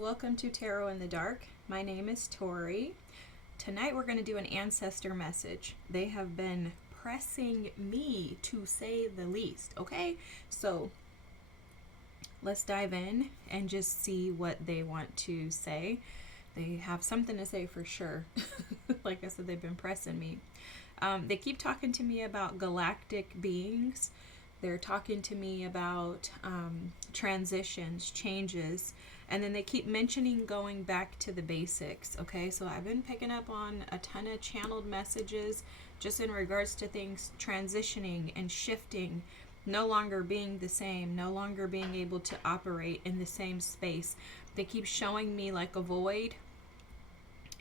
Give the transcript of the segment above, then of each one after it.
welcome to Tarot in the Dark. My name is Tori. Tonight we're going to do an ancestor message. They have been pressing me, to say the least, okay? So let's dive in and just see what they want to say. They have something to say for sure. Like I said, they've been pressing me. They keep talking to me about galactic beings. They're talking to me about transitions, changes, and then they keep mentioning going back to the basics, okay? So I've been picking up on a ton of channeled messages just in regards to things transitioning and shifting, no longer being the same, no longer being able to operate in the same space. They keep showing me like a void,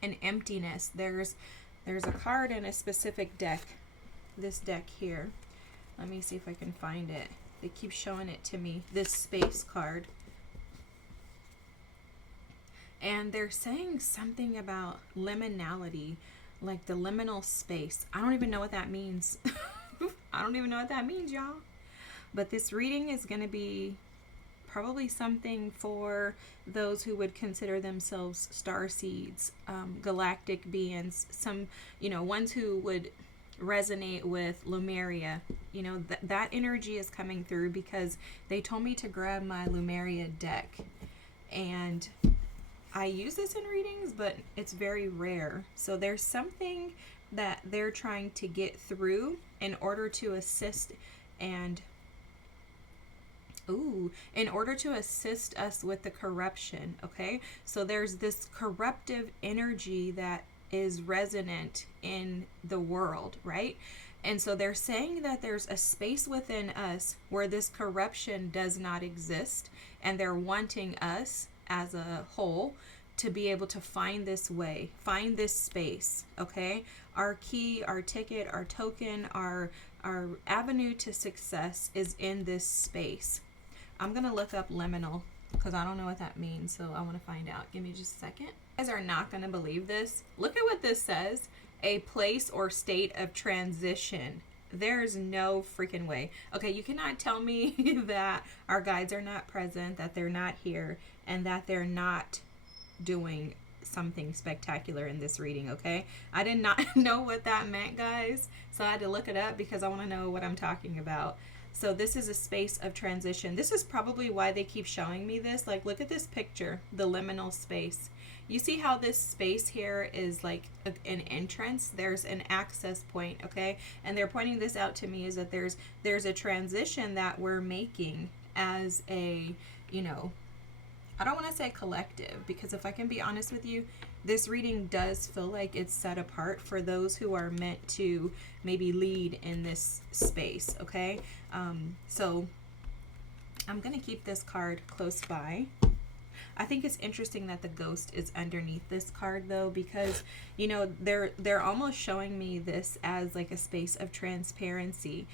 an emptiness. There's a card in a specific deck, this deck here. Let me see if I can find it. They keep showing it to me, this space card. And they're saying something about liminality, like the liminal space. I don't even know what that means. I don't even know what that means, y'all. But this reading is going to be probably something for those who would consider themselves star seeds, galactic beings, some, ones who would resonate with Lumeria. That energy is coming through because they told me to grab my Lumeria deck, and I use this in readings, but it's very rare. So there's something that they're trying to get through in order to assist us with the corruption, okay? So there's this corruptive energy that is resonant in the world, right? And so they're saying that there's a space within us where this corruption does not exist, and they're wanting us as a whole to be able to find this way, find this space, okay? Our key, our ticket, our token, our avenue to success is in this space. I'm gonna look up liminal because I don't know what that means, so I want to find out. Give me just a second. You guys are not gonna believe this. Look at what this says: a place or state of transition. There's no freaking way. Okay, you cannot tell me that our guides are not present, that they're not here, and that they're not doing something spectacular in this reading, okay? I did not know what that meant, guys, so I had to look it up because I want to know what I'm talking about. So this is a space of transition. This is probably why they keep showing me this. Like, look at this picture, the liminal space. You see how this space here is like an entrance? There's an access point, okay? And they're pointing this out to me, is that there's a transition that we're making as a, I don't want to say collective, because if I can be honest with you, this reading does feel like it's set apart for those who are meant to maybe lead in this space, okay? So I'm going to keep this card close by. I think it's interesting that the ghost is underneath this card, though, because, they're almost showing me this as like a space of transparency.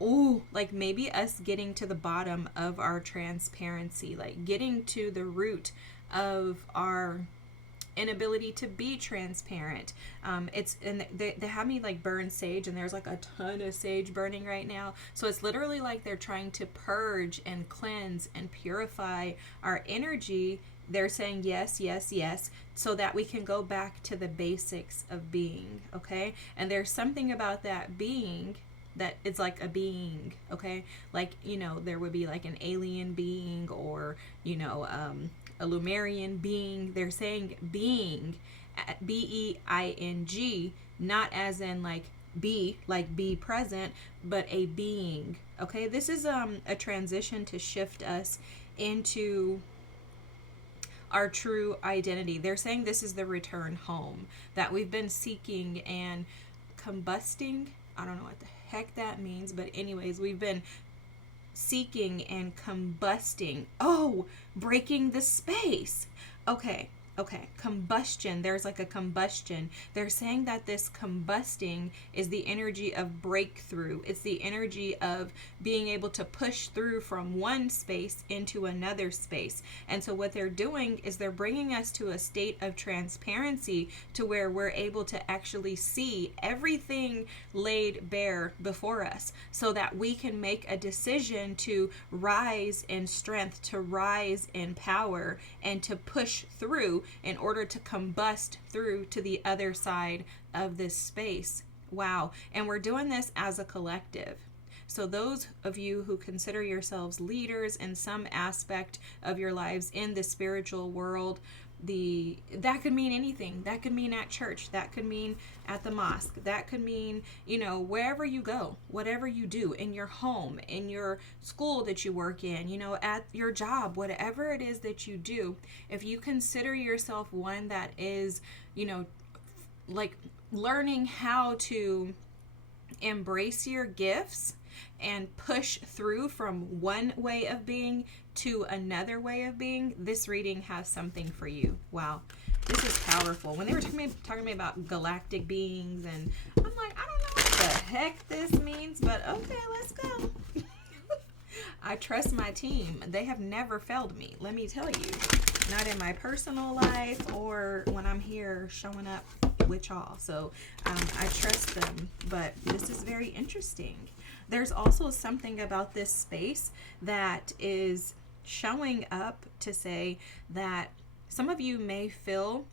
Oh, like maybe us getting to the bottom of our transparency, like getting to the root of our inability to be transparent. And they have me like burn sage, and there's like a ton of sage burning right now. So it's literally like they're trying to purge and cleanse and purify our energy. They're saying yes, yes, yes, so that we can go back to the basics of being, okay? And there's something about that being that it's like a being, okay? Like, there would be like an alien being, or, a Lumerian being. They're saying being, B-E-I-N-G, not as in like be present, but a being, okay? This is a transition to shift us into our true identity. They're saying this is the return home that we've been seeking and combusting. I don't know what the heck that means, but anyways, we've been seeking and combusting. Oh, breaking the space. Okay, Okay, combustion. There's like a combustion. They're saying that this combusting is the energy of breakthrough. It's the energy of being able to push through from one space into another space. And so what they're doing is they're bringing us to a state of transparency to where we're able to actually see everything laid bare before us so that we can make a decision to rise in strength, to rise in power, and to push through in order to combust through to the other side of this space. Wow. And we're doing this as a collective. So those of you who consider yourselves leaders in some aspect of your lives in the spiritual world, that could mean anything. That could mean at church, that could mean at the mosque, that could mean, wherever you go, whatever you do, in your home, in your school that you work in, at your job, whatever it is that you do. If you consider yourself one that is, like learning how to embrace your gifts and push through from one way of being to another way of being, this reading has something for you. Wow, this is powerful. When they were talking to me about galactic beings, and I'm like, I don't know what the heck this means, but okay, let's go. I trust my team. They have never failed me, let me tell you. Not in my personal life or when I'm here showing up with y'all. So I trust them, but this is very interesting. There's also something about this space that is showing up to say that some of you may feel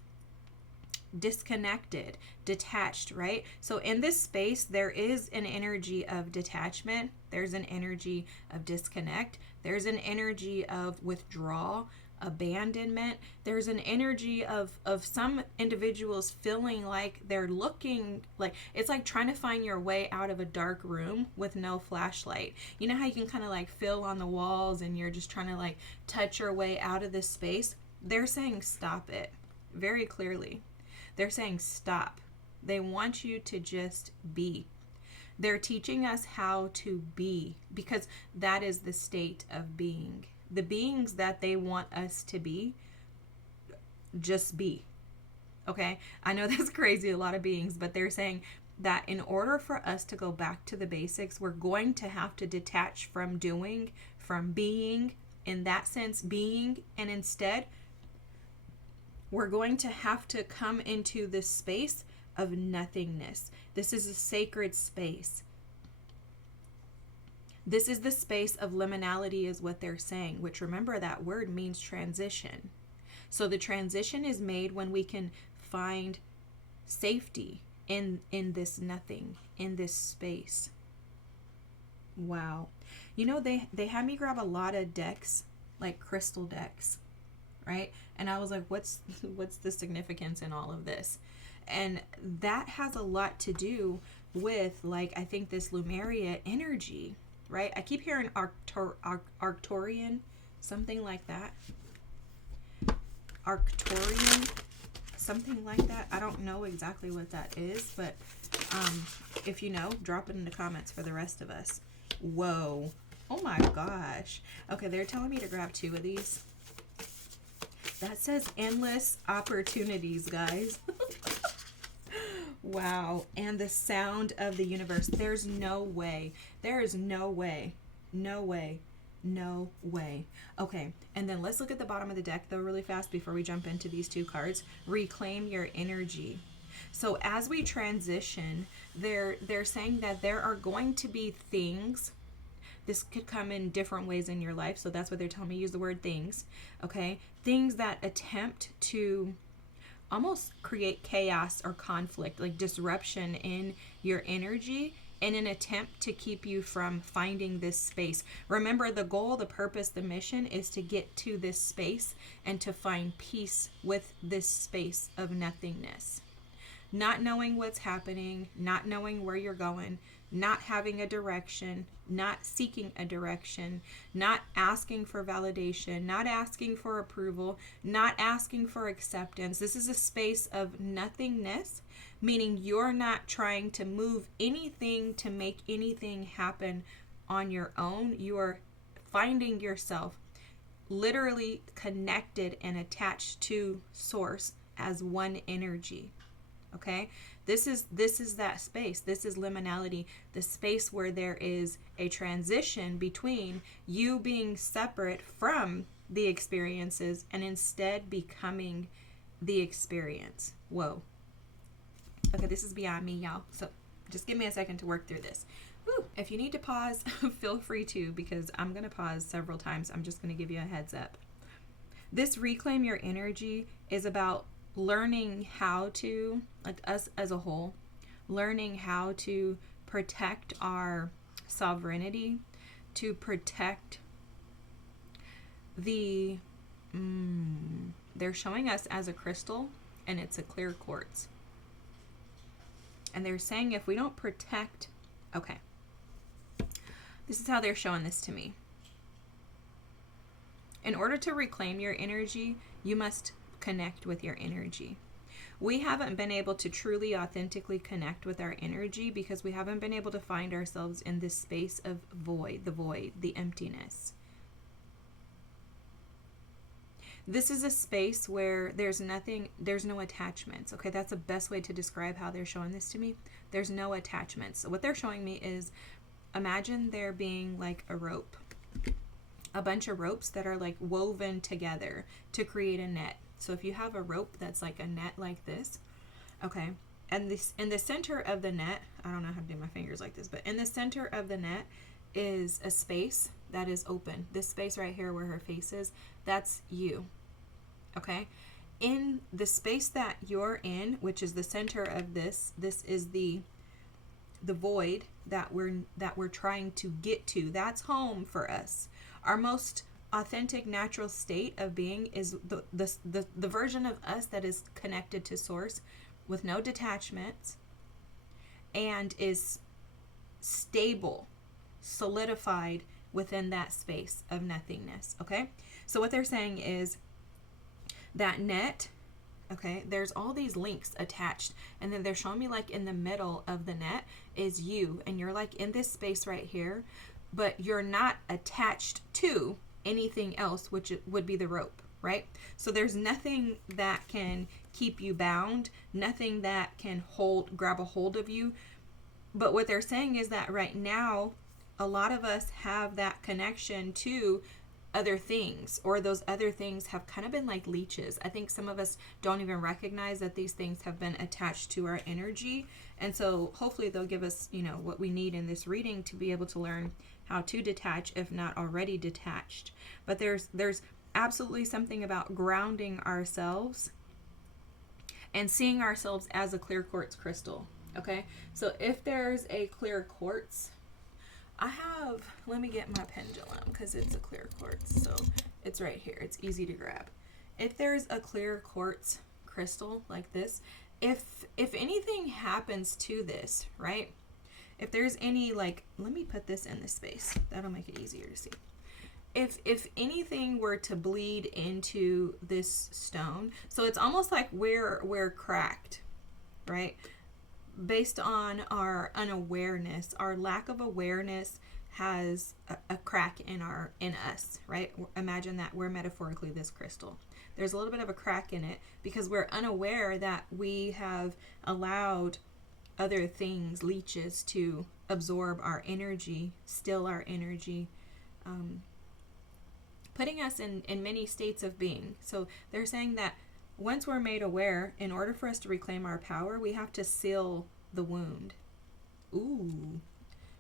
disconnected, detached, right? So in this space, there is an energy of detachment. There's an energy of disconnect. There's an energy of withdrawal, abandonment. There's an energy of some individuals feeling like they're looking like it's like trying to find your way out of a dark room with no flashlight. You know how you can kind of like feel on the walls and you're just trying to like touch your way out of this space? They're saying stop it very clearly. They're saying stop. They want you to just be. They're teaching us how to be, because that is the state of being. The beings that they want us to be, just be. Okay? I know that's crazy, a lot of beings, but they're saying that in order for us to go back to the basics, we're going to have to detach from doing, from being, in that sense, being, and instead, we're going to have to come into this space of nothingness. This is a sacred space. This is the space of liminality, is what they're saying, which, remember, that word means transition. So the transition is made when we can find safety in this nothing, in this space. Wow. They had me grab a lot of decks, like crystal decks, right? And I was like, what's the significance in all of this? And that has a lot to do with, like, I think this Lumeria energy, right? I keep hearing Arcturian, something like that. Arcturian, something like that. I don't know exactly what that is, but if you know, drop it in the comments for the rest of us. Whoa. Oh my gosh. Okay, they're telling me to grab 2 of these. That says endless opportunities, guys. Wow. And the sound of the universe. There's no way. There is no way. No way. No way. Okay. And then let's look at the bottom of the deck, though, really fast before we jump into these 2 cards. Reclaim your energy. So as we transition, they're saying that there are going to be things. This could come in different ways in your life. So that's what they're telling me. Use the word things. Okay. Things that attempt to almost create chaos or conflict, like disruption in your energy, in an attempt to keep you from finding this space. Remember, the goal, the purpose, the mission is to get to this space and to find peace with this space of nothingness. Not knowing what's happening, not knowing where you're going, not having a direction, not seeking a direction, not asking for validation, not asking for approval, not asking for acceptance. This is a space of nothingness, meaning you're not trying to move anything to make anything happen on your own. You are finding yourself literally connected and attached to source as one energy. Okay, this is that space. This is liminality, the space where there is a transition between you being separate from the experiences and instead becoming the experience. Whoa. Okay, this is beyond me, y'all. So just give me a second to work through this. Whew. If you need to pause, feel free to, because I'm going to pause several times. I'm just going to give you a heads up. This reclaim your energy is about learning how to, like us as a whole, learning how to protect our sovereignty, to protect the, they're showing us as a crystal, and it's a clear quartz. And they're saying if we don't protect, okay, this is how they're showing this to me. In order to reclaim your energy, you must connect with your energy. We haven't been able to truly, authentically connect with our energy because we haven't been able to find ourselves in this space of void, the emptiness. This is a space where there's no attachments. Okay, that's the best way to describe how they're showing this to me. There's no attachments. So what they're showing me is, imagine there being like a rope, a bunch of ropes that are like woven together to create a net. So if you have a rope that's like a net like this, okay, and this in the center of the net, I don't know how to do my fingers like this, but in the center of the net is a space that is open. This space right here where her face is, that's you. Okay, in the space that you're in, which is the center of this is the void that we're trying to get to. That's home for us. Our most authentic natural state of being is the version of us that is connected to source with no detachments and is stable, solidified within that space of nothingness. Okay, so what they're saying is that net, okay, there's all these links attached, and then they're showing me like in the middle of the net is you, and you're like in this space right here, but you're not attached to anything else, which would be the rope, right? So there's nothing that can keep you bound, nothing that can grab a hold of you. But what they're saying is that right now, a lot of us have that connection to other things, or those other things have kind of been like leeches. I think some of us don't even recognize that these things have been attached to our energy. And so hopefully they'll give us, what we need in this reading to be able to learn how to detach, if not already detached. But there's absolutely something about grounding ourselves and seeing ourselves as a clear quartz crystal. Okay, so if there's a clear quartz, let me get my pendulum because it's a clear quartz, so it's right here. It's easy to grab. If there's a clear quartz crystal like this, if anything happens to this, right? If there's any, let me put this in this space. That'll make it easier to see. If anything were to bleed into this stone, so it's almost like we're cracked, right? Based on our unawareness, our lack of awareness has a crack in us, right? Imagine that we're metaphorically this crystal. There's a little bit of a crack in it because we're unaware that we have allowed other things, leeches, to absorb our energy, steal our energy, putting us in many states of being. So they're saying that once we're made aware, in order for us to reclaim our power, we have to seal the wound. Ooh,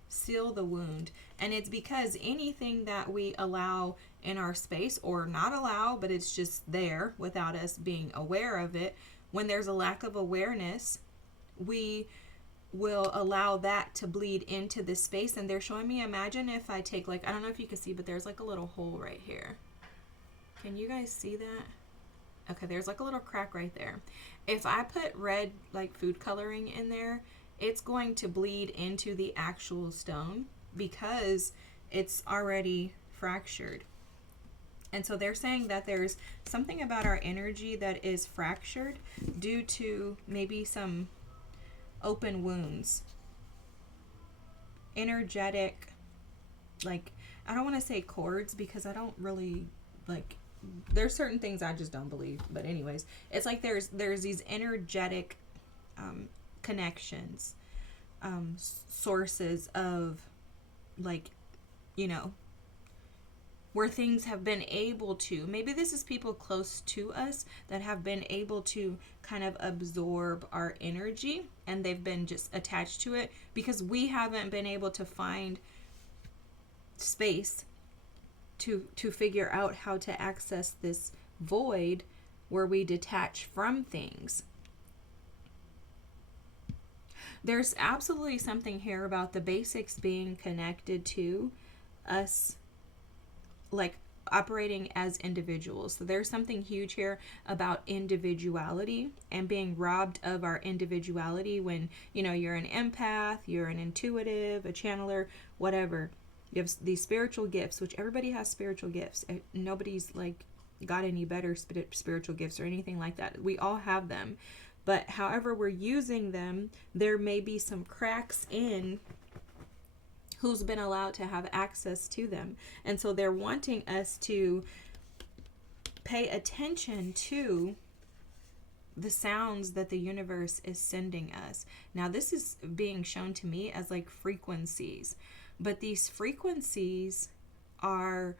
seal the wound. And it's because anything that we allow in our space, or not allow, but it's just there without us being aware of it, when there's a lack of awareness, we will allow that to bleed into this space. And they're showing me, imagine if I take, I don't know if you can see, but there's a little hole right here. Can you guys see that? Okay, there's a little crack right there. If I put red food coloring in there, it's going to bleed into the actual stone because it's already fractured. And so they're saying that there's something about our energy that is fractured due to maybe some open wounds. Energetic, I don't want to say cords because I don't really like, there's certain things I just don't believe. But anyways, it's like there's these energetic connections, sources of, like, you know, where things have been able to, maybe this is people close to us that have been able to kind of absorb our energy, and they've been just attached to it because we haven't been able to find space to figure out how to access this void where we detach from things. There's absolutely something here about the basics being connected to us, like operating as individuals. So there's something huge here about individuality and being robbed of our individuality when, you know, you're an empath, you're an intuitive, a channeler, whatever. You have these spiritual gifts, which everybody has spiritual gifts. Nobody's like got any better spiritual gifts or anything like that. We all have them. But however we're using them, there may be some cracks in who's been allowed to have access to them. And so they're wanting us to pay attention to the sounds that the universe is sending us. Now, this is being shown to me as like frequencies, but these frequencies are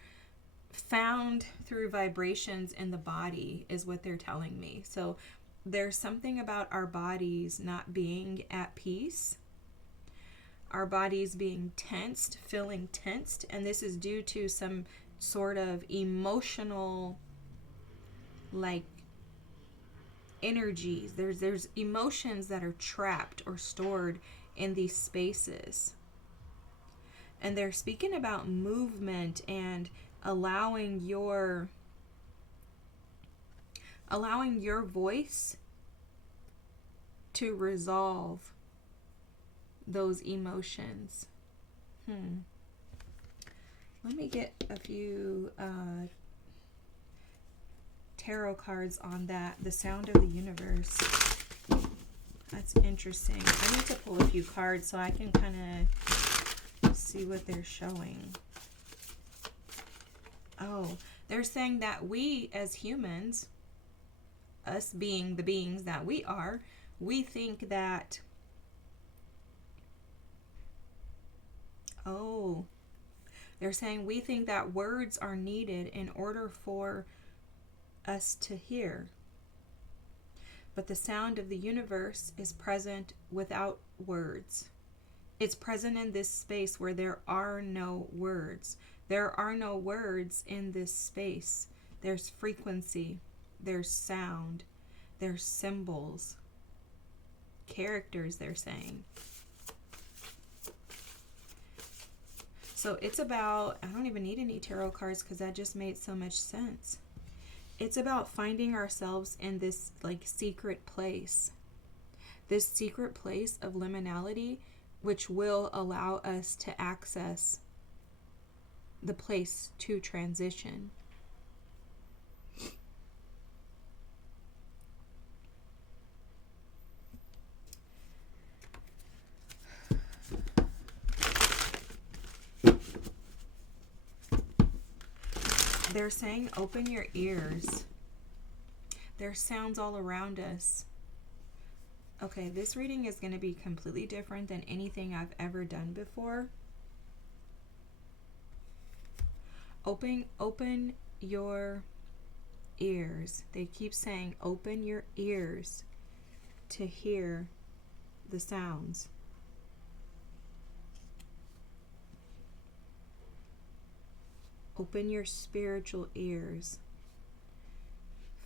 found through vibrations in the body, is what they're telling me. So there's something about our bodies not being at peace, our bodies being tensed, feeling tensed, and this is due to some sort of emotional, like, energies. There's emotions that are trapped or stored in these spaces. And they're speaking about movement and allowing your voice to resolve those emotions. Let me get a few tarot cards on that. The sound of the universe. That's interesting. I need to pull a few cards so I can kind of see what they're showing. Oh, they're saying that we as humans, us being the beings that we are, we think that, they're saying we think that words are needed in order for us to hear. But the sound of the universe is present without words. It's present in this space where there are no words. There are no words in this space. There's frequency, there's sound, there's symbols, characters, they're saying. So it's about, I don't even need any tarot cards because that just made so much sense. It's about finding ourselves in this like secret place. This secret place of liminality, which will allow us to access the place to transition. They're saying open your ears. There's sounds all around us. Okay, this reading is going to be completely different than anything I've ever done before. Open your ears. They keep saying open your ears to hear the sounds. Open your spiritual ears.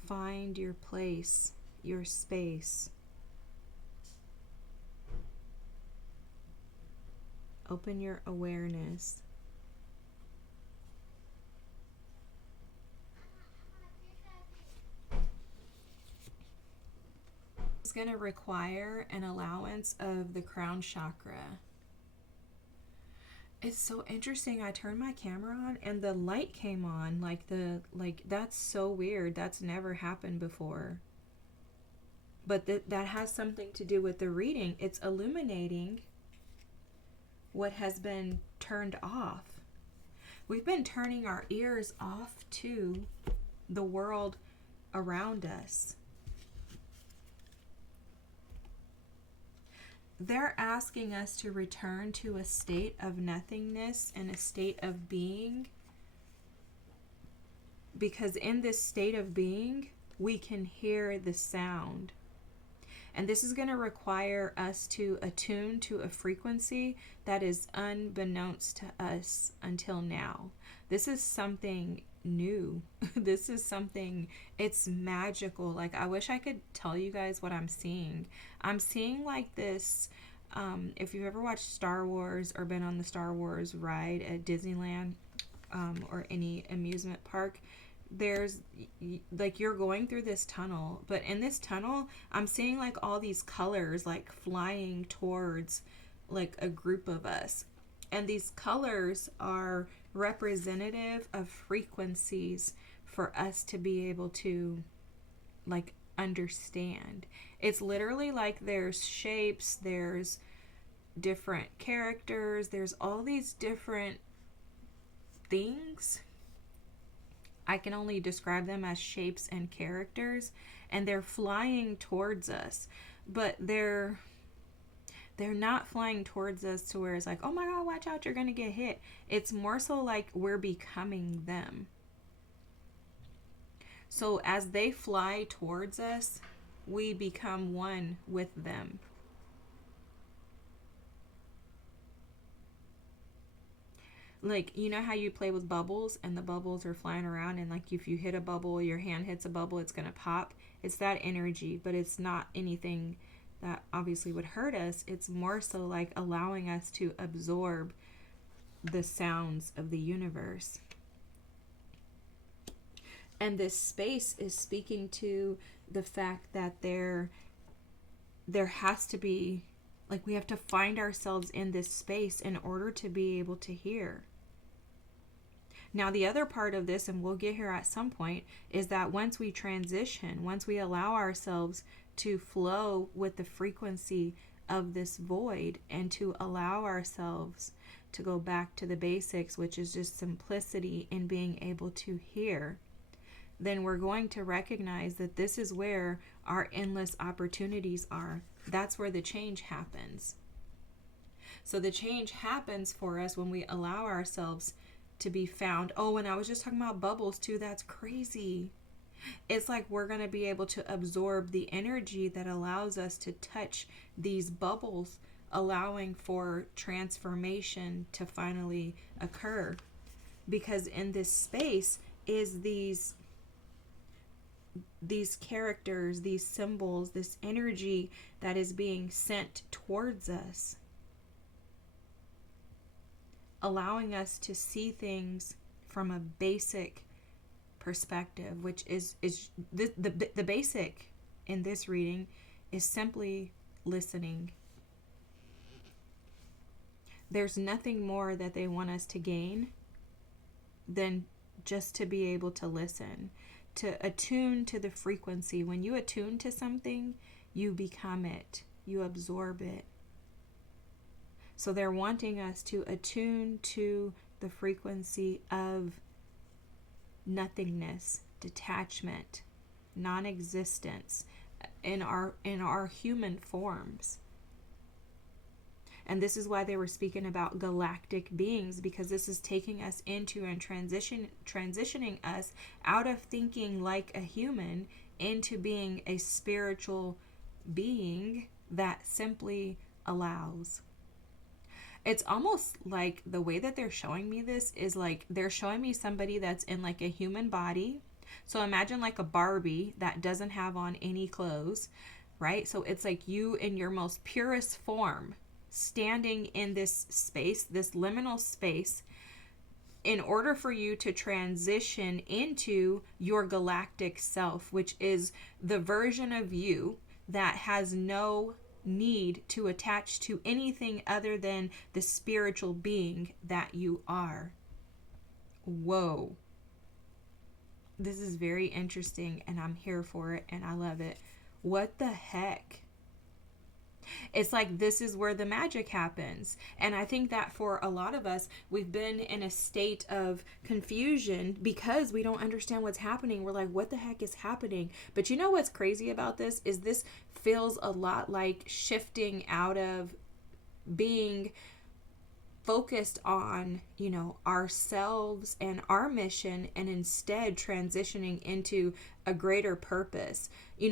Find your place, your space. Open your awareness. It's going to require an allowance of the crown chakra. It's so interesting. I turned my camera on and the light came on. That's so weird. That's never happened before. But that has something to do with the reading. It's illuminating what has been turned off. We've been turning our ears off to the world around us. They're asking us to return to a state of nothingness and a state of being, because in this state of being, we can hear the sound. And this is going to require us to attune to a frequency that is unbeknownst to us until now. This is something new. This is something, it's magical. Like, I wish I could tell you guys what I'm seeing. I'm seeing like this, if you've ever watched Star Wars or been on the Star Wars ride at Disneyland, or any amusement park, there's like, you're going through this tunnel, but in this tunnel I'm seeing like all these colors like flying towards like a group of us, and these colors are representative of frequencies for us to be able to like understand. It's literally like there's shapes, there's different characters, there's all these different things. I can only describe them as shapes and characters, and they're flying towards us, but they're not flying towards us to where it's like, oh my god, watch out, you're gonna get hit. It's more so like we're becoming them. So as they fly towards us, we become one with them. Like, you know how you play with bubbles and the bubbles are flying around, and like if you hit a bubble, your hand hits a bubble, it's going to pop. It's that energy, but it's not anything that obviously would hurt us. It's more so like allowing us to absorb the sounds of the universe. And this space is speaking to the fact that there has to be, like, we have to find ourselves in this space in order to be able to hear. Now, the other part of this, and we'll get here at some point, is that once we transition, once we allow ourselves to flow with the frequency of this void and to allow ourselves to go back to the basics, which is just simplicity in being able to hear, then we're going to recognize that this is where our endless opportunities are. That's where the change happens. So the change happens for us when we allow ourselves to be found. Oh, and I was just talking about bubbles too. That's crazy. It's like we're going to be able to absorb the energy that allows us to touch these bubbles, allowing for transformation to finally occur. Because in this space is these characters, these symbols, this energy that is being sent towards us, allowing us to see things from a basic perspective, which is the basic in this reading is simply listening. There's nothing more that they want us to gain than just to be able to listen, to attune to the frequency. When you attune to something, you become it, you absorb it. So they're wanting us to attune to the frequency of nothingness, detachment, non-existence in our human forms. And this is why they were speaking about galactic beings, because this is taking us into and transitioning us out of thinking like a human into being a spiritual being that simply allows. It's almost like the way that they're showing me this is like they're showing me somebody that's in like a human body. So imagine like a Barbie that doesn't have on any clothes, right? So it's like you in your most purest form, standing in this space, this liminal space, in order for you to transition into your galactic self, which is the version of you that has no need to attach to anything other than the spiritual being that you are. Whoa. This is very interesting, and I'm here for it, and I love it. What the heck? It's like this is where the magic happens. And I think that for a lot of us, we've been in a state of confusion because we don't understand what's happening. We're like, what the heck is happening? But you know what's crazy about this is this feels a lot like shifting out of being focused on, ourselves and our mission, and instead transitioning into a greater purpose.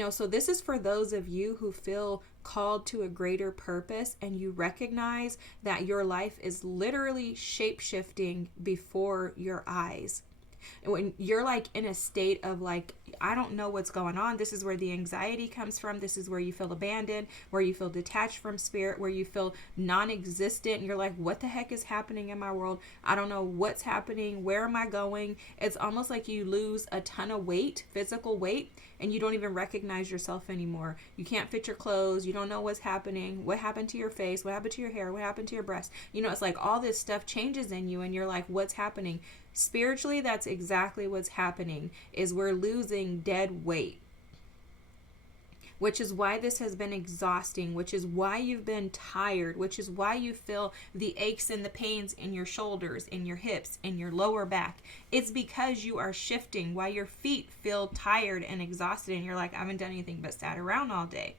So this is for those of you who feel called to a greater purpose and you recognize that your life is literally shape-shifting before your eyes. And when you're like in a state of like, I don't know what's going on, this is where the anxiety comes from. This is where you feel abandoned, where you feel detached from spirit, where you feel non-existent. And you're like, what the heck is happening in my world? I don't know what's happening. Where am I going? It's almost like you lose a ton of weight, physical weight, and you don't even recognize yourself anymore. You can't fit your clothes. You don't know what's happening. What happened to your face? What happened to your hair? What happened to your breast? It's like all this stuff changes in you and you're like, what's happening? Spiritually, that's exactly what's happening, is we're losing dead weight. Which is why this has been exhausting, which is why you've been tired, which is why you feel the aches and the pains in your shoulders, in your hips, in your lower back. It's because you are shifting, why your feet feel tired and exhausted, and you're like, I haven't done anything but sat around all day.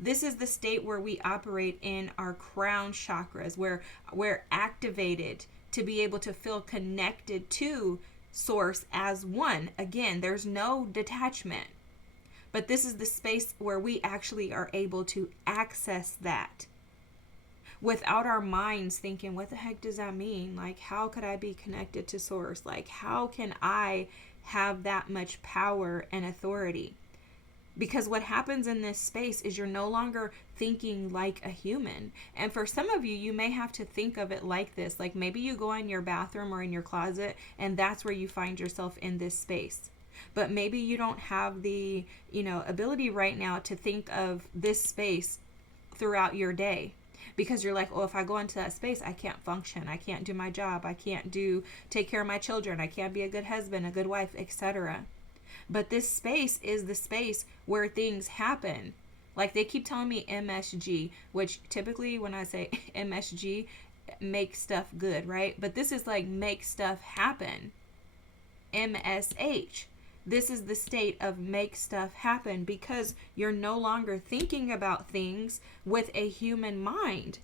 This is the state where we operate in our crown chakras, where we're activated to be able to feel connected to source as one. Again, there's no detachment. But this is the space where we actually are able to access that without our minds thinking, what the heck does that mean? Like, how could I be connected to source? Like, how can I have that much power and authority? Because what happens in this space is you're no longer thinking like a human. And for some of you, you may have to think of it like this. Like maybe you go in your bathroom or in your closet and that's where you find yourself in this space. But maybe you don't have the, ability right now to think of this space throughout your day. Because you're like, oh, if I go into that space, I can't function. I can't do my job. I can't take care of my children. I can't be a good husband, a good wife, etc. But this space is the space where things happen. Like they keep telling me MSG, which typically when I say MSG, make stuff good, right? But this is like make stuff happen. MSH. This is the state of make stuff happen because you're no longer thinking about things with a human mind.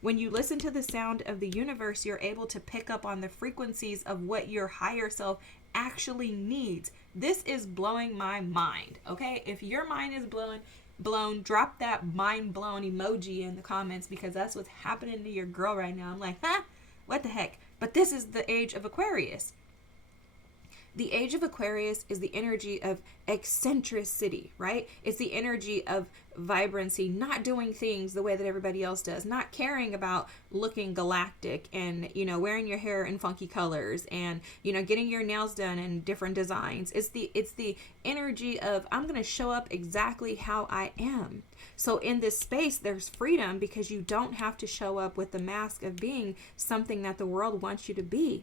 When you listen to the sound of the universe, you're able to pick up on the frequencies of what your higher self actually needs. This is blowing my mind, okay? If your mind is blown, drop that mind blown emoji in the comments because that's what's happening to your girl right now. I'm like, what the heck? But this is the age of Aquarius. The age of Aquarius is the energy of eccentricity, right? It's the energy of vibrancy, not doing things the way that everybody else does, not caring about looking galactic and, wearing your hair in funky colors and, getting your nails done in different designs. It's the energy of I'm going to show up exactly how I am. So in this space, there's freedom because you don't have to show up with the mask of being something that the world wants you to be.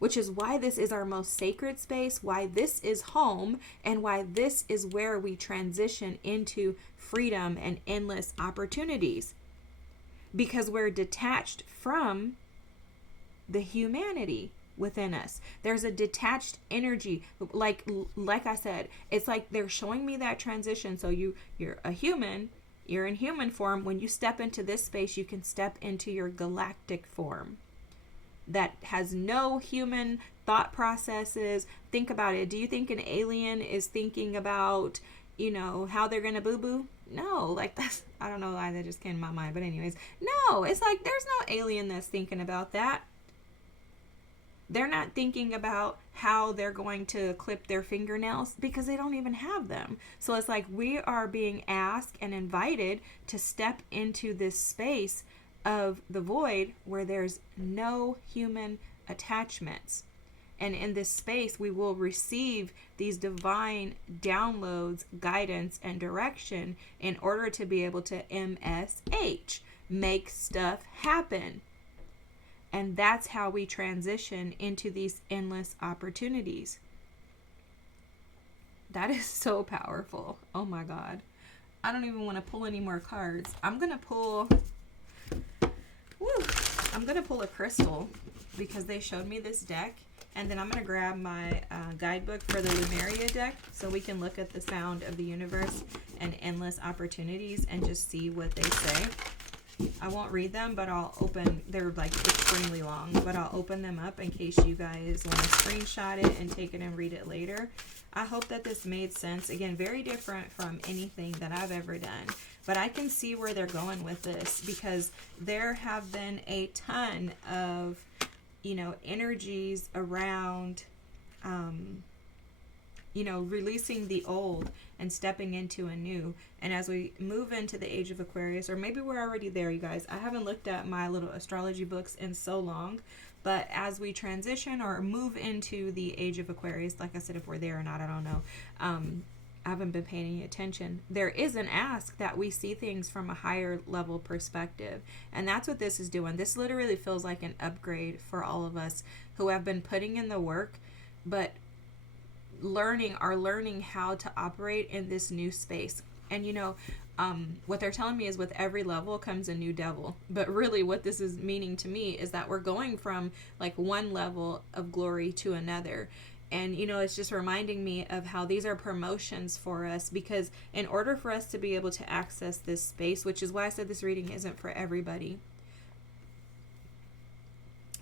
Which is why this is our most sacred space, why this is home, and why this is where we transition into freedom and endless opportunities. Because we're detached from the humanity within us. There's a detached energy. Like I said, it's like they're showing me that transition. So you're a human, you're in human form. When you step into this space, you can step into your galactic form. That has no human thought processes. Think about it. Do you think an alien is thinking about, how they're going to boo-boo? No, like that's, I don't know why that just came to my mind. But anyways, no, it's like there's no alien that's thinking about that. They're not thinking about how they're going to clip their fingernails because they don't even have them. So it's like we are being asked and invited to step into this space of the void where there's no human attachments. And in this space, we will receive these divine downloads, guidance, and direction in order to be able to MSH, make stuff happen. And that's how we transition into these endless opportunities. That is so powerful. Oh my God. I don't even want to pull any more cards. I'm going to pull a crystal because they showed me this deck. And then I'm going to grab my guidebook for the Lumeria deck so we can look at the sound of the universe and endless opportunities and just see what they say. I won't read them, but I'll open, they're like extremely long, but I'll open them up in case you guys want to screenshot it and take it and read it later. I hope that this made sense. Again, very different from anything that I've ever done, but I can see where they're going with this because there have been a ton of, you know, energies around, you know, releasing the old and stepping into a new. And as we move into the age of Aquarius, or maybe we're already there, you guys, I haven't looked at my little astrology books in so long, but as we transition or move into the age of Aquarius, like I said, if we're there or not, I don't know. I haven't been paying any attention. There is an ask that we see things from a higher level perspective. And that's what this is doing. This literally feels like an upgrade for all of us who have been putting in the work, but learning how to operate in this new space. And you know, what they're telling me is with every level comes a new devil. But really what this is meaning to me is that we're going from like one level of glory to another. And, you know, it's just reminding me of how these are promotions for us, because in order for us to be able to access this space, which is why I said this reading isn't for everybody.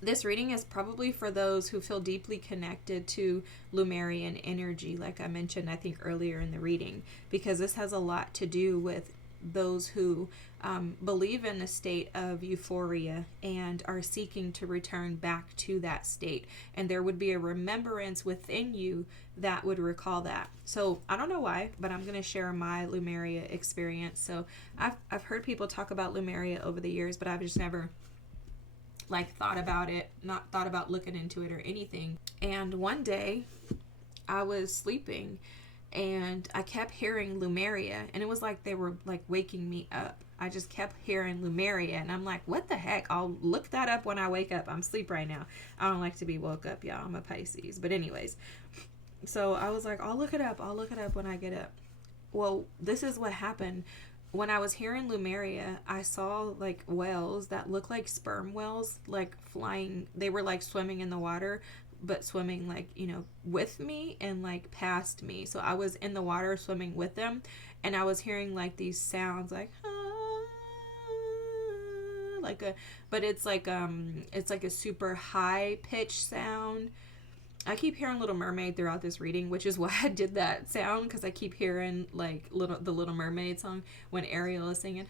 This reading is probably for those who feel deeply connected to Lumerian energy, like I mentioned, I think earlier in the reading, because this has a lot to do with those who believe in a state of euphoria and are seeking to return back to that state. And there would be a remembrance within you that would recall that. So I don't know why, but I'm going to share my Lumeria experience. So I've heard people talk about Lumeria over the years, but I've just never like thought about it, not thought about looking into it or anything. And one day I was sleeping and I kept hearing Lumeria, and it was like they were like waking me up. I just kept hearing Lumeria, and I'm like, what the heck? I'll look that up when I wake up. I'm asleep right now. I don't like to be woke up, y'all. I'm a Pisces. But anyways, so I was like, I'll look it up when I get up. Well, this is what happened. When I was hearing Lumeria, I saw like whales that looked like sperm whales, like flying. They were like swimming in the water, but swimming like, you know, with me and like past me. So I was in the water swimming with them, and I was hearing like these sounds like but it's like a super high pitched sound. I keep hearing Little Mermaid throughout this reading, which is why I did that sound, because I keep hearing like the Little Mermaid song when Ariel is singing.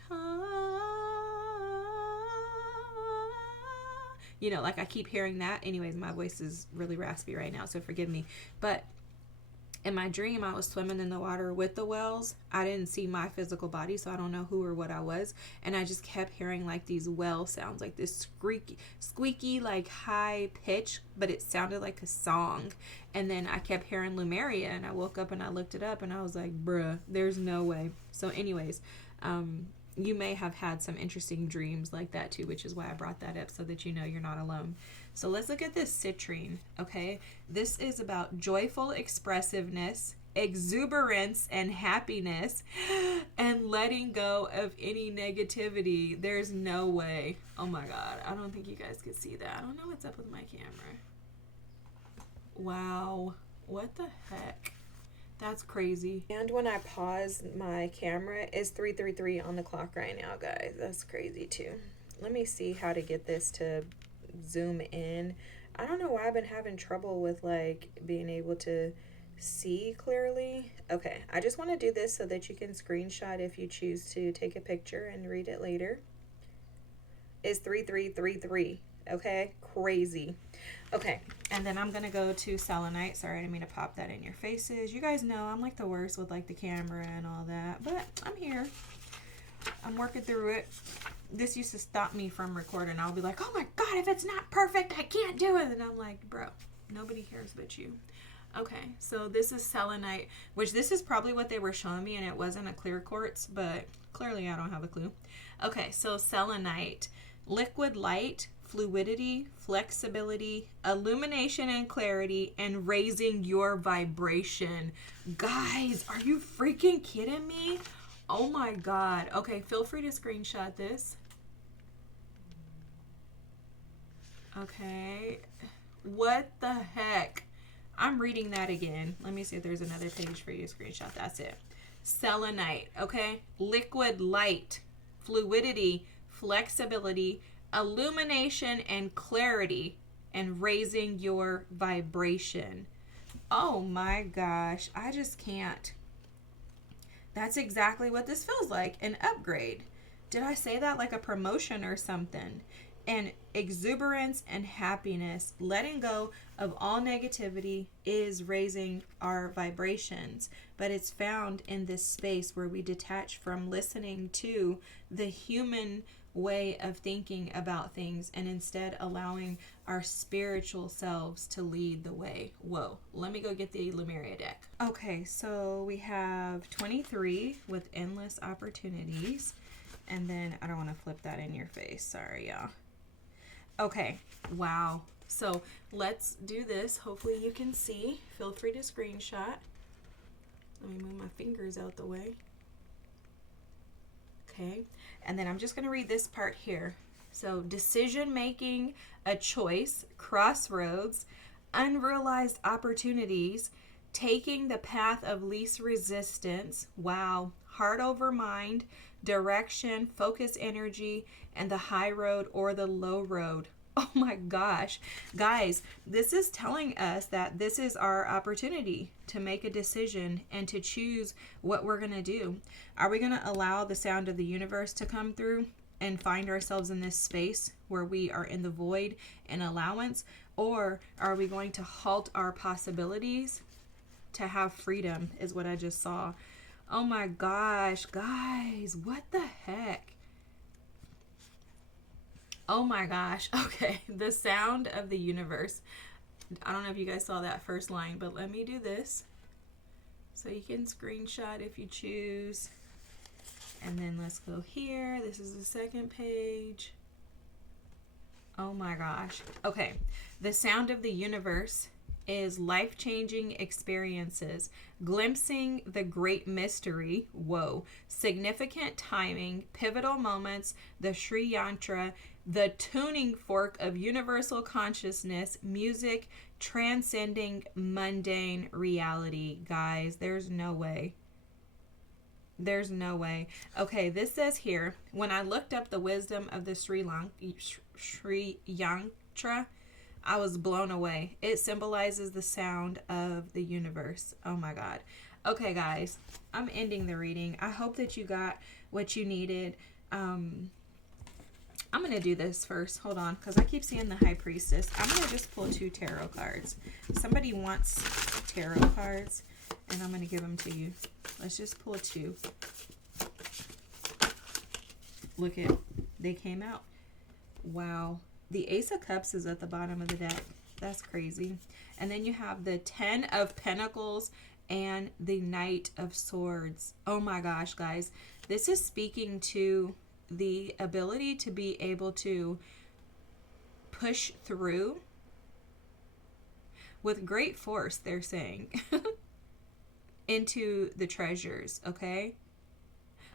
You know, like I keep hearing that. Anyways, my voice is really raspy right now, so forgive me. But in my dream, I was swimming in the water with the whales. I didn't see my physical body, so I don't know who or what I was. And I just kept hearing like these whale sounds, like this squeaky, like high pitch, but it sounded like a song. And then I kept hearing Lumeria, and I woke up and I looked it up, and I was like, bruh, there's no way. So anyways, you may have had some interesting dreams like that too, which is why I brought that up, so that you know you're not alone. So let's look at this citrine, okay? This is about joyful expressiveness, exuberance, and happiness, and letting go of any negativity. There's no way. Oh my God, I don't think you guys could see that. I don't know what's up with my camera. Wow, what the heck? That's crazy. And when I pause my camera, it's 3:33 on the clock right now, guys. That's crazy too. Let me see how to get this to zoom in. I don't know why I've been having trouble with like being able to see clearly. Okay, I just want to do this so that you can screenshot if you choose to take a picture and read it later. It's 3333. Okay, crazy. Okay, and then I'm gonna go to selenite. Sorry, I didn't mean to pop that in your faces. You guys know I'm like the worst with like the camera and all that, but I'm here. I'm working through it. This used to stop me from recording. I'll be like, oh my God, if it's not perfect, I can't do it. And I'm like, bro, nobody cares but you. Okay, so this is selenite, which this is probably what they were showing me, and it wasn't a clear quartz, but clearly I don't have a clue. Okay, so selenite, liquid light, fluidity, flexibility, illumination and clarity, and raising your vibration. Guys, are you freaking kidding me? Oh my God. Okay, feel free to screenshot this. Okay. What the heck? I'm reading that again. Let me see if there's another page for you to screenshot. That's it. Selenite, okay? Liquid light, fluidity, flexibility, illumination, and clarity, and raising your vibration. Oh my gosh. I just can't. That's exactly what this feels like, an upgrade. Did I say that like a promotion or something? And exuberance and happiness, letting go of all negativity is raising our vibrations. But it's found in this space where we detach from listening to the human way of thinking about things and instead allowing our spiritual selves to lead the way. Whoa, let me go get the Lemuria deck. Okay, so we have 23 with endless opportunities. And then I don't want to flip that in your face. Sorry, y'all. Okay, wow. So let's do this. Hopefully you can see. Feel free to screenshot. Let me move my fingers out the way. Okay, and then I'm just going to read this part here. So decision making, a choice, crossroads, unrealized opportunities, taking the path of least resistance, wow, heart over mind, direction, focus energy, and the high road or the low road. Oh my gosh. Guys, this is telling us that this is our opportunity to make a decision and to choose what we're going to do. Are we going to allow the sound of the universe to come through and find ourselves in this space where we are in the void and allowance? Or are we going to halt our possibilities to have freedom, is what I just saw. Oh my gosh, guys, what the heck? Oh my gosh. Okay, the sound of the universe. I don't know if you guys saw that first line, but let me do this. So you can screenshot if you choose. And then let's go here. This is the second page. Oh my gosh. Okay, the sound of the universe is life-changing experiences, glimpsing the great mystery, whoa, significant timing, pivotal moments, the Sri Yantra, the tuning fork of universal consciousness, music, transcending mundane reality. Guys, there's no way. There's no way. Okay, this says here, when I looked up the wisdom of the Sri Yantra, I was blown away. It symbolizes the sound of the universe. Oh my God. Okay, guys, I'm ending the reading. I hope that you got what you needed. I'm going to do this first. Hold on, because I keep seeing the High Priestess. I'm going to just pull 2 tarot cards. Somebody wants tarot cards, and I'm going to give them to you. Let's just pull 2. Look at, they came out. Wow. The Ace of Cups is at the bottom of the deck. That's crazy. And then you have the 10 of Pentacles and the Knight of Swords. Oh my gosh, guys. This is speaking to the ability to be able to push through with great force, they're saying, into the treasures, okay?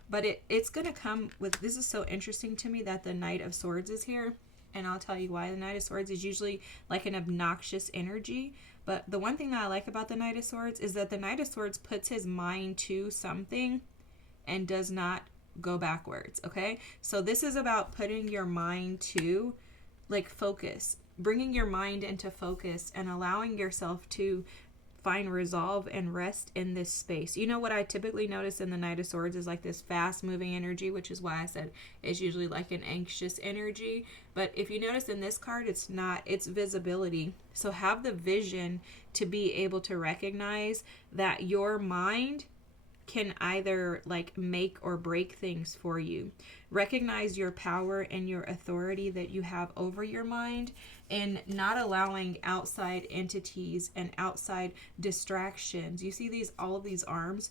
But it's going to come with, this is so interesting to me that the Knight of Swords is here. And I'll tell you why. The Knight of Swords is usually like an obnoxious energy. But the one thing that I like about the Knight of Swords is that the Knight of Swords puts his mind to something and does not go backwards, okay? So this is about putting your mind to, like, focus. Bringing your mind into focus and allowing yourself to find resolve and rest in this space. You know what I typically notice in the Knight of Swords is like this fast moving energy, which is why I said it's usually like an anxious energy. But if you notice in this card, it's not, it's visibility. So have the vision to be able to recognize that your mind can either like make or break things for you. Recognize your power and your authority that you have over your mind, and not allowing outside entities and outside distractions. You see these, all of these arms,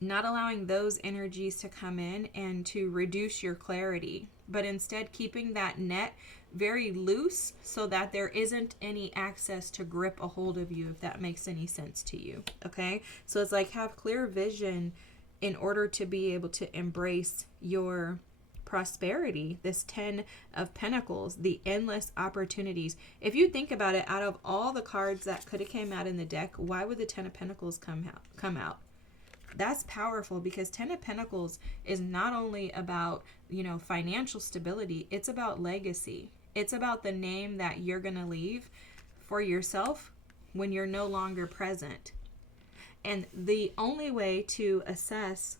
not allowing those energies to come in and to reduce your clarity, but instead keeping that net very loose so that there isn't any access to grip a hold of you, if that makes any sense to you. Okay, so it's like have clear vision in order to be able to embrace your prosperity, this 10 of Pentacles, the endless opportunities. If you think about it, out of all the cards that could have came out in the deck, why would the 10 of Pentacles come out? That's powerful, because 10 of Pentacles is not only about, financial stability, it's about legacy. It's about the name that you're going to leave for yourself when you're no longer present. And the only way to assess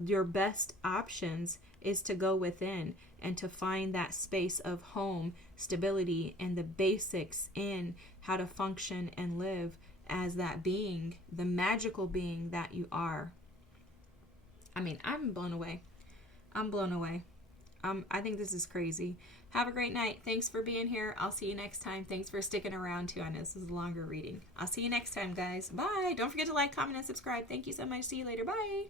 your best options is to go within and to find that space of home, stability, and the basics in how to function and live as that being, the magical being that you are. I mean, I'm blown away. I'm blown away. I think this is crazy. Have a great night. Thanks for being here. I'll see you next time. Thanks for sticking around too. I know this is a longer reading. I'll see you next time, guys. Bye. Don't forget to like, comment, and subscribe. Thank you so much. See you later. Bye.